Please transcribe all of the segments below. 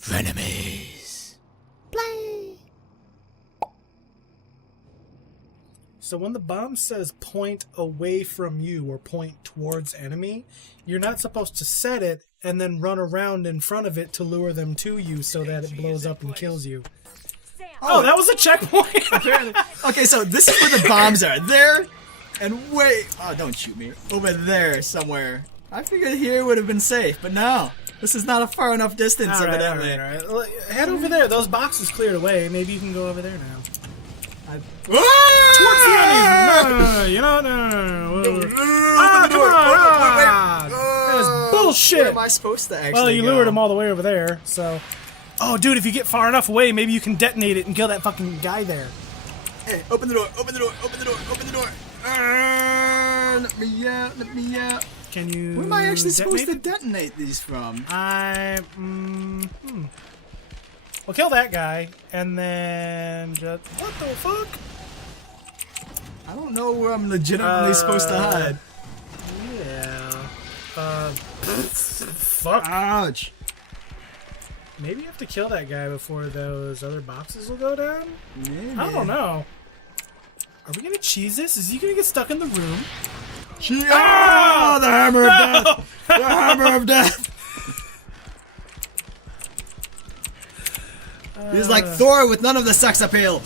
Frenemies. Play. So when the bomb says point away from you or point towards enemy, you're not supposed to set it and then run around in front of it to lure them to you so that it blows up and kills you. Oh, that was a checkpoint! Apparently. Okay, so this is where the bombs are. There and way... Oh, don't shoot me. Over there somewhere. I figured here would have been safe, but no. This is not a far enough distance, evidently. All right. Well, head over there. Those boxes cleared away. Maybe you can go over there now. Towards the enemy! No, you know, no. Ah, come on! That is bullshit! Where am I supposed to actually Well, you go? lured him all the way over there, so... Oh, dude, if you get far enough away, maybe you can detonate it and kill that fucking guy there. Hey, open the door, open the door, open the door, open the door! Let me out, let me out. Can you... Where am I actually supposed to detonate these from? Well, kill that guy, and then just... What the fuck? I don't know where I'm legitimately supposed to hide. Yeah. Fuck. Ouch. Maybe you have to kill that guy before those other boxes will go down? Maybe. I don't know. Are we gonna cheese this? Is he gonna get stuck in the room? Oh, the hammer of death! The hammer of death! He's like Thor with none of the sex appeal.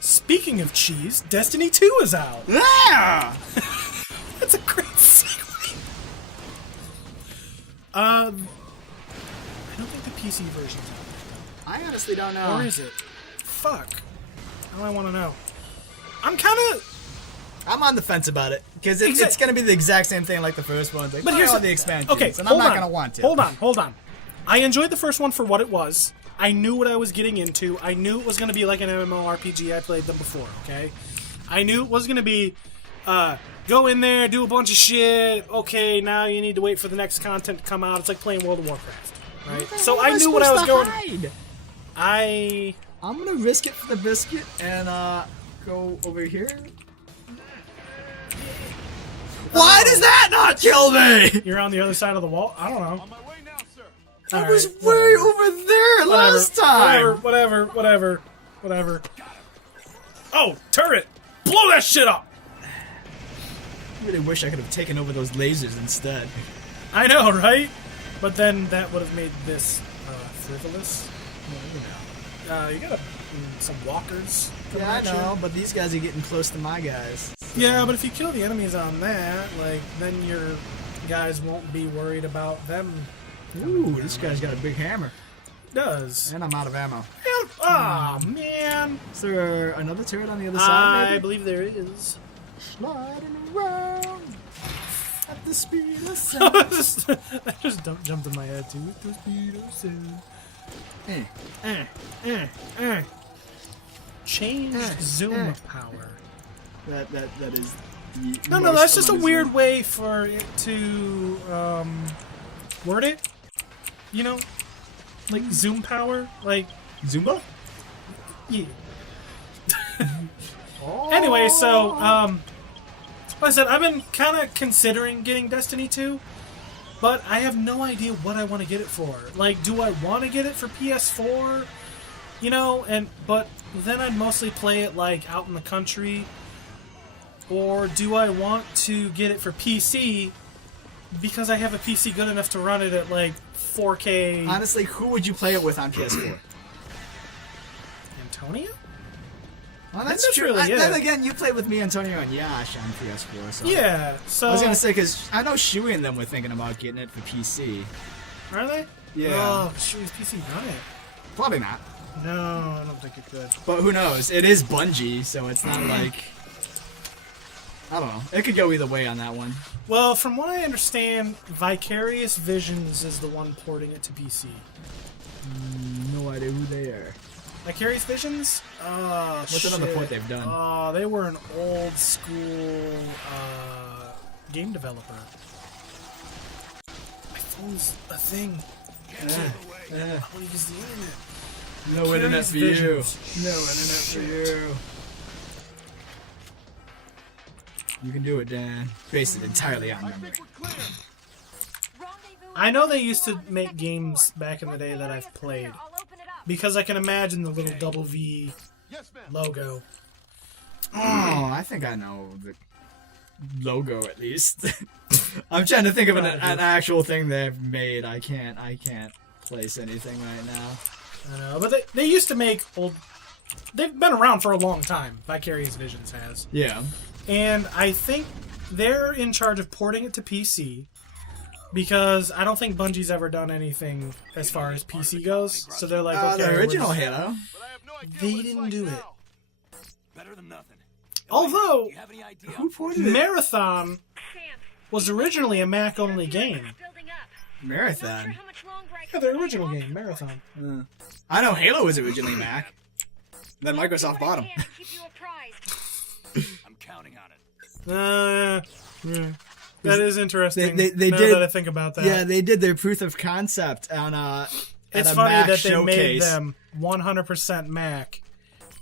Speaking of cheese, Destiny 2 is out. Yeah! That's a great segue. I don't think the PC version's out. I honestly don't know. Or is it? Fuck. Now I want to know. I'm on the fence about it because it's going to be the exact same thing like the first one. Like, but here's the expansions, okay, and I'm not going to want to. Hold on. I enjoyed the first one for what it was. I knew what I was getting into. I knew it was going to be like an MMORPG. I played them before, okay? I knew it was going to be go in there, do a bunch of shit. Okay, now you need to wait for the next content to come out. It's like playing World of Warcraft, right? So I knew what I was going. I'm going to risk it for the biscuit and go over here. Why does that not kill me? You're on the other side of the wall? I don't know. On my way now, sir. I was way over there last time. Whatever. Oh, turret! Blow that shit up! I really wish I could have taken over those lasers instead. I know, right? But then that would have made this frivolous. Well, You got some walkers. Yeah, I know, but these guys are getting close to my guys. Yeah, but if you kill the enemies on that, like, then your guys won't be worried about them. Ooh, this guy's got a big hammer. Does. And I'm out of ammo. Ah, man. Is there another turret on the other side, maybe? I believe there is. Sliding around at the speed of sound. That just jumped in my head, too. At the speed of sound. Change zoom power. That is. No, that's just a weird way for it to word it. You know, like zoom power, like Zumba. yeah. Anyway, so like I said, I've been kind of considering getting Destiny 2, but I have no idea what I want to get it for. Like, do I want to get it for PS4? You know, but then I'd mostly play it like out in the country. Or do I want to get it for PC because I have a PC good enough to run it at like 4K? Honestly, who would you play it with on PS4? Antonio? Well, That's true. really it. Then again, you played with me, Antonio, and Yash on PS4. So. Yeah, so... I was going to say, because I know Shuey and them were thinking about getting it for PC. Are they? Yeah. Oh, shoot, his PC run it. Probably not. No, I don't think it could. But who knows? It is Bungie, so it's not like... I don't know. It could go either way on that one. Well, from what I understand, Vicarious Visions is the one porting it to PC. No idea who they are. Vicarious Visions? Oh, What's another port they've done? Oh, they were an old school game developer. My phone's a thing. I want to use the internet. No internet for you. Visions. No internet for you. You can do it, Dan. Based it entirely on memory. I know they used to make games back in the day that I've played. Because I can imagine the little double V logo. Oh, I think I know the logo at least. I'm trying to think of an actual thing they've made. I can't place anything right now. I know, but they used to make old... They've been around for a long time, Vicarious Visions has. Yeah. And I think they're in charge of porting it to PC, because I don't think Bungie's ever done anything as far as PC goes. So they're like, okay, the original Halo. They didn't do it. Better than nothing. Although, Who ported it? Marathon was originally a Mac-only game. Marathon. Yeah, the original game, Marathon. I know Halo was originally Mac. Then Microsoft bought them. I'm counting on it. Yeah. That is interesting. They now did. that I think about that. Yeah, they did their proof of concept on It's at a funny Mac that they showcase. made them 100% Mac,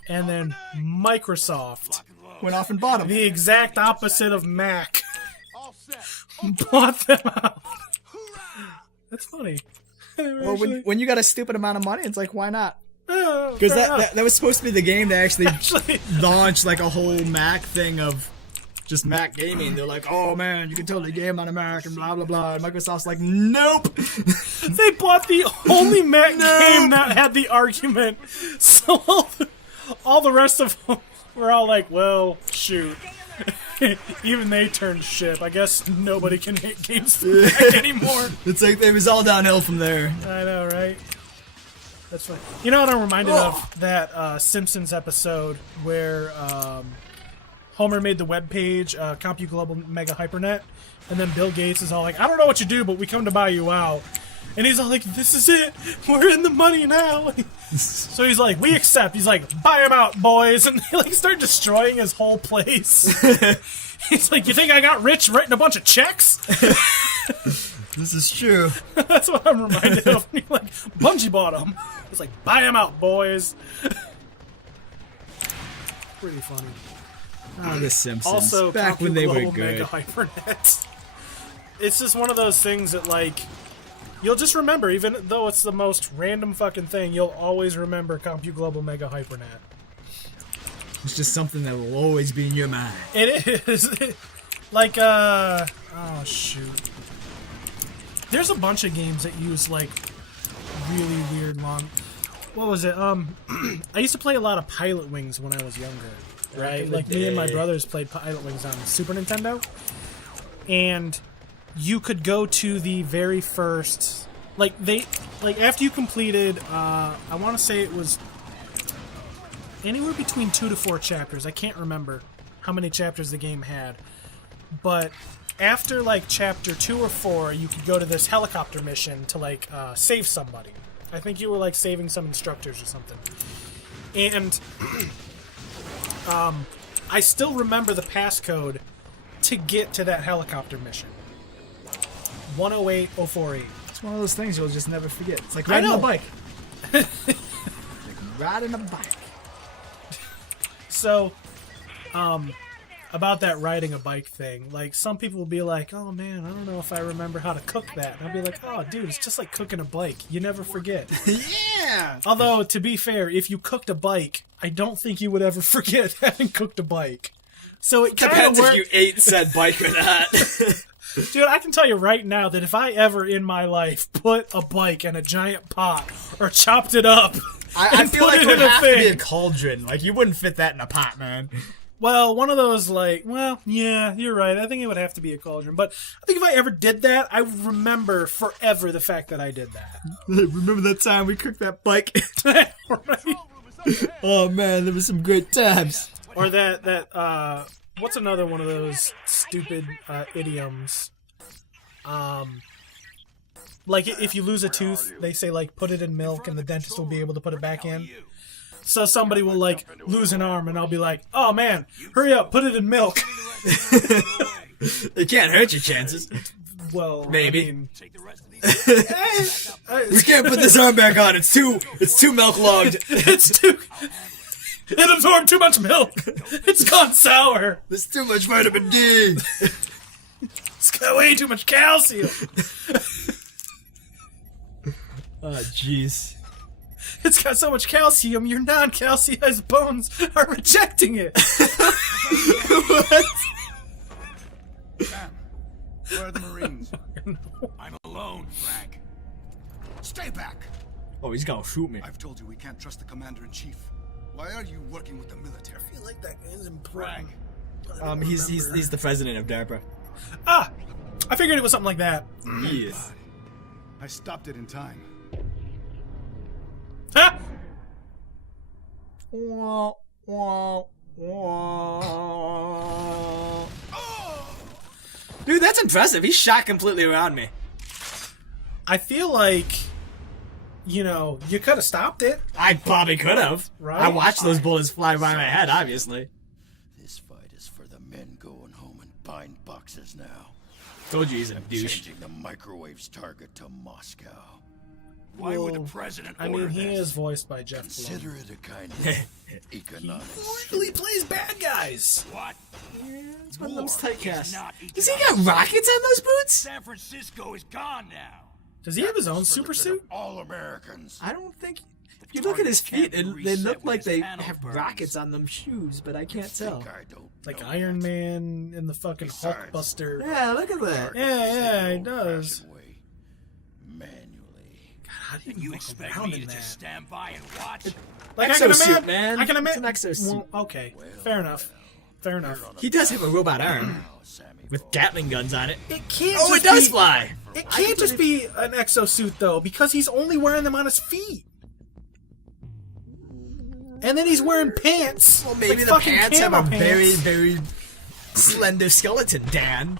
and then Microsoft, Went off and bought them. the exact opposite of Mac, bought them out. That's funny. Well, when you got a stupid amount of money, it's like, why not? Because Because that was supposed to be the game that actually actually, launched like a whole Mac thing of just Mac gaming. They're like, oh man, you can totally game on a Mac and blah blah blah. And Microsoft's like, nope. they bought the only Mac game that had the argument. So all the rest of them were all like, well, shoot. Even they turned ship. I guess nobody can hate games for Mac anymore. It's like it was all downhill from there. I know, right? That's funny. You know what I'm reminded of? That Simpsons episode where Homer made the webpage, CompuGlobal Mega Hypernet, and then Bill Gates is all like, I don't know what you do, but we come to buy you out. And he's all like, this is it. We're in the money now. So he's like, we accept. He's like, buy him out, boys. And they like start destroying his whole place. He's like, you think I got rich writing a bunch of checks? This is true. That's what I'm reminded of. Like, Bungie bought him. It's like, buy him out, boys. Pretty funny. Oh, the Simpsons. Also, back when they were CompuGlobal good. Mega Hypernet. It's just one of those things that, like, you'll just remember, even though it's the most random fucking thing, you'll always remember CompuGlobal Mega Hypernet. It's just something that will always be in your mind. It is. Like, oh, shoot. There's a bunch of games that use, like, really weird long... What was it? I used to play a lot of Pilot Wings when I was younger, right? Like, me and my brothers played Pilot Wings on Super Nintendo. And you could go to the very first... Like, after you completed, I want to say it was anywhere between 2 to 4 chapters. I can't remember how many chapters the game had. But after, like, chapter 2 or 4, you could go to this helicopter mission to, like, save somebody. I think you were, like, saving some instructors or something. And I still remember the passcode to get to that helicopter mission. 108048. It's one of those things you'll just never forget. It's like I riding know. a bike. Like riding a bike. So, about that riding a bike thing, like, some people will be like, oh man, I don't know if I remember how to cook that. And I'll be like, oh dude, it's just like cooking a bike. You never forget. Yeah! Although, to be fair, if you cooked a bike, I don't think you would ever forget having cooked a bike. So it kind of Depends if worked. you ate said bike or not. Dude, I can tell you right now that if I ever in my life put a bike in a giant pot or chopped it up, I and feel put like it it would in a have to be thing. a cauldron. Like, you wouldn't fit that in a pot, man. Well, one of those, like, well, yeah, you're right. I think it would have to be a cauldron. But I think if I ever did that, I would remember forever the fact that I did that. Remember that time we cooked that bike? Right? Oh, man, there was some great times. Or that, what's another one of those stupid idioms? Like, if you lose a tooth, they say, like, put it in milk and the dentist will be able to put it back in. So somebody will, like, lose an arm and I'll be like, oh man, hurry up, put it in milk. It can't hurt your chances. Well, Maybe. I mean, We can't put this arm back on. It's too milk logged. It absorbed too much milk. It's gone sour. There's too much vitamin D. It's got way too much calcium. Oh, jeez. It's got so much calcium, your non-calciized bones are rejecting it. What? Sam, where are the Marines? I'm alone, Frank. Stay back. Oh, he's gonna shoot me. I've told you we can't trust the commander-in-chief. Why are you working with the military? I feel like that is Frank. He's the president of DARPA. Ah! I figured it was something like that. He is. I stopped it in time. Ha! Wah, wah, wah. Dude, that's impressive. He shot completely around me. I feel like, you know, you could have stopped it. I probably could have. Right? I watched those bullets fly by my head, obviously. This fight is for the men going home in pine boxes now. Told you he's a douche. Changing the microwave's target to Moscow. Why would Well, the president I order mean, he this? is voiced by Jeff Consider Blum. it a kind of economic. He plays bad guys. What? It's one of those War tight is casts. not Does he got rockets on those boots? San Francisco is gone now. Does he have his own For the super good of suit? all Americans. I don't think. If you look at his feet, Target can't be they look reset like when they his panel have burns. rockets on them shoes, but I can't tell. I don't Like know Iron Man in the fucking Besides, Hulkbuster. Yeah, look at that. Yeah, he the does. old-fashioned way, manually. How do And you walk expect around me in to that? just stand by and watch? Like, I can Exosuit, imagine, man. I can It's imagine. an exosuit. Well, okay, fair enough. Fair enough. He does have a robot arm Now, Sammy with Bo. Gatling guns on it. It can't. Oh, just it does be, fly. It can't just be an exosuit though, because he's only wearing them on his feet. And then he's wearing pants. Well, maybe like the fucking pants have a camo very, pants. very slender skeleton, Dan.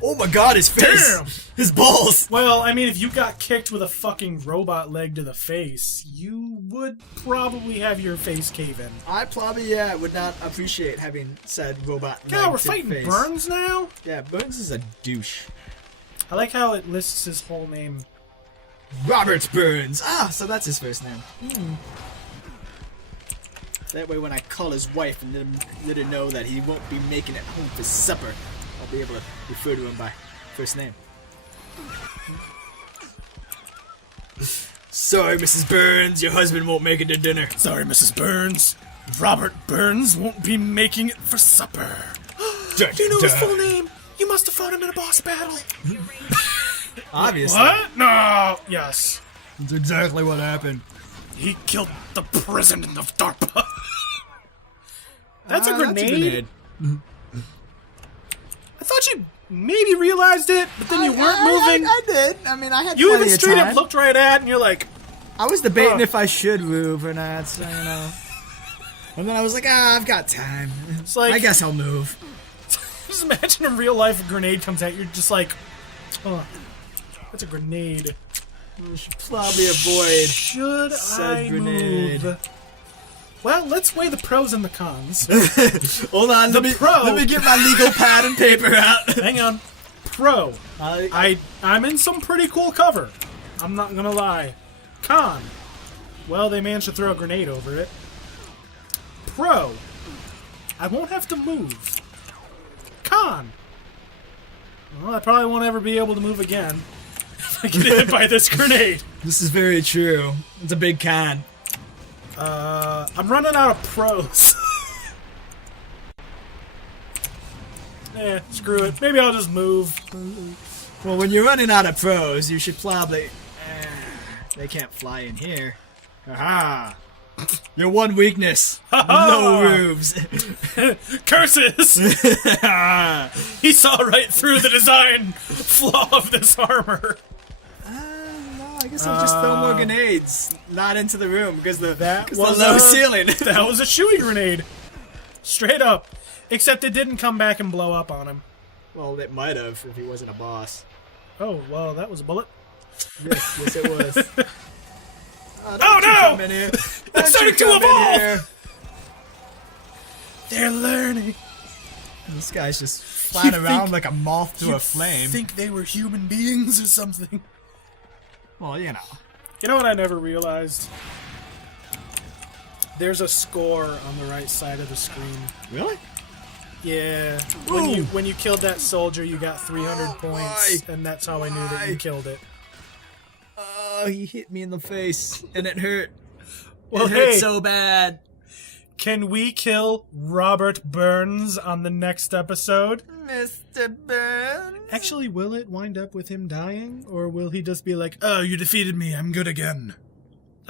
Oh my god, his face! Damn. His balls! Well, I mean, if you got kicked with a fucking robot leg to the face, you would probably have your face cave in. I probably, would not appreciate having said robot God, leg we're to fighting face. Burns now? Yeah, Burns is a douche. I like how it lists his whole name. Robert Burns! Ah, so that's his first name. That way when I call his wife and let her know that he won't be making it home for supper, I'll be able to refer to him by first name. Sorry, Mrs. Burns, your husband won't make it to dinner. Sorry, Mrs. Burns. Robert Burns won't be making it for supper. Do you know his full name? You must have fought him in a boss battle. Obviously. What? No. Yes. That's exactly what happened. He killed the president of DARPA. That's a Ah, grenade. I thought you maybe realized it, but then you weren't moving. I did. I mean, I had You plenty even of straight time. up looked right at, and you're like, I was debating Oh. if I should move or not, so, you know. And then I was like, I've got time. it's like, I guess I'll move. just imagine in real life a grenade comes out, you're just like, oh, that's a grenade. We should probably avoid. Should said I grenade. move? Well, let's weigh the pros and the cons. Hold on, let me get my legal pad and paper out. Hang on. Pro. I'm in some pretty cool cover. I'm not gonna lie. Con. Well, they managed to throw a grenade over it. Pro. I won't have to move. Con. Well, I probably won't ever be able to move again if I get hit by this grenade. This is very true. It's a big con. I'm running out of pros. Screw it. Maybe I'll just move. Well, when you're running out of pros, you should probably. They can't fly in here. Aha! Your one weakness: low roofs. Curses! He saw right through the design flaw of this armor. No, I guess I'll just throw more grenades, not into the room because the was low a- ceiling. That was a shooting grenade. Straight up. Except it didn't come back and blow up on him. Well, it might have if he wasn't a boss. Oh, well, that was a bullet. Yes, it was. Oh, no! Come in here. It's starting to Come in evolve! here. They're learning. This guy's just flying You around think- like a moth to You a flame. think they were human beings or something? Well, you know. You know what I never realized? There's a score on the right side of the screen. Really? Yeah. Ooh. When you killed that soldier, you got 300 Oh, points, boy. and that's how I knew that you Boy. killed it. Oh, he hit me in the face, and it hurt. Well, It hurt hey, so bad. can we kill Robert Burns on the next episode? Mr. Burns. Actually, will it wind up with him dying? Or will he just be like, oh, you defeated me, I'm good again?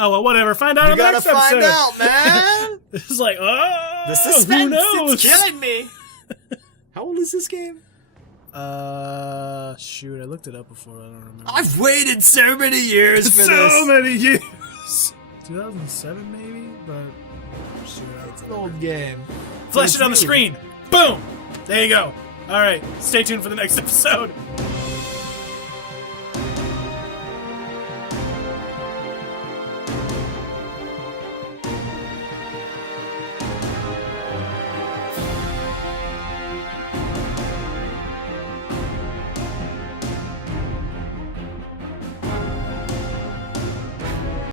Oh, well, whatever. Find out You on the gotta next find episode. out, man. It's like, oh, The suspense, who knows? it's killing me. How old is this game? Shoot, I looked it up before. I don't remember. I've waited so many years for so this. many years. 2007, maybe, but shoot, It's an old game. flash it on the screen. Boom. There you go. All right, stay tuned for the next episode.